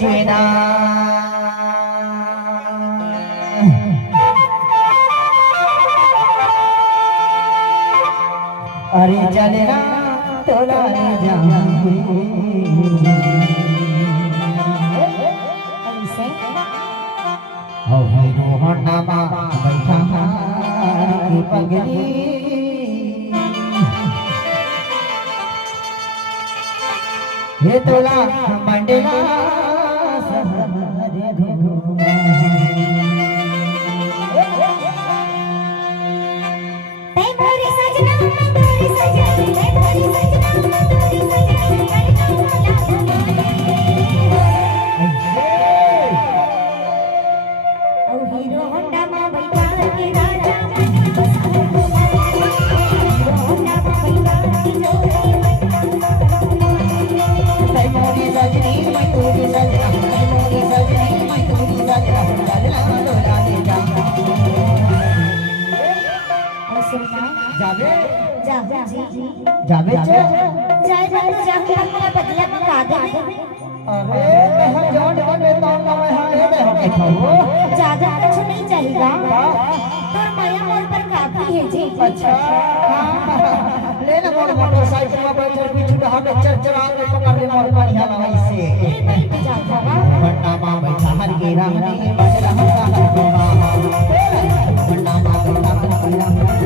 सजना अरे चलना तोला ले जाऊंगी हो रोहना मा बैठा की पगली हे तोला मंडला सहरे घुमा जावे जावे जाए जाके अपना बदला बता दे अरे मैं जोड़ देता हूं मैं है देखो ज्यादा कुछ नहीं चाहिएगा तो माया मोर पर काफी है जी अच्छा ले ना मोर मोटरसाइकिल में बैठ कर पीछे हम चरचरा में पकड़ ले मोर बढ़िया ऐसे नहीं जाता बन्ना मां बैठा हर के रहने बज रहा हर को बन्ना मां बैठा हर के रहने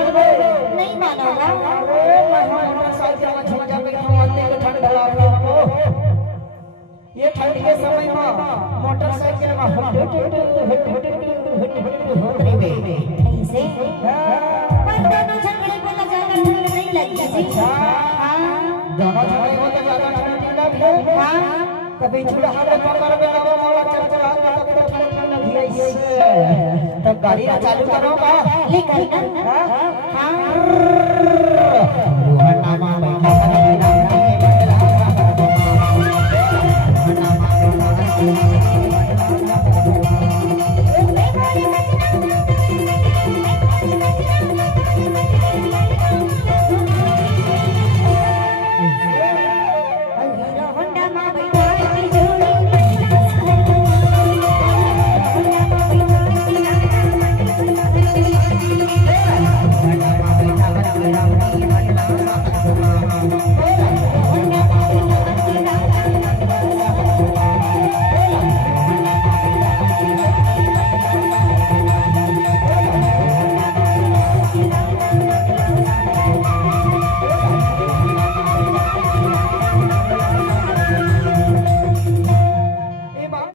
मानोगे? नहीं मानोगा। अरे मैं मोटरसाइकिल में छुप जाके मंदिर के ठंड ढला को ये ठंड के समय में मोटरसाइकिल में हुट ऐसे पर दोनों झगड़े को तो ज्यादा ठंड नहीं लगी जी। हाँ दोनों झगड़े को तो ज्यादा ठंड नहीं लगी। हाँ कभी छुड़ा हाथ पकड़ में लगा मोला चल चला कभी तो ठंड नहीं लगी ऐसे तब गाड़ी चालू करोगा लेकर हां हाँ रोहना मां बैठा है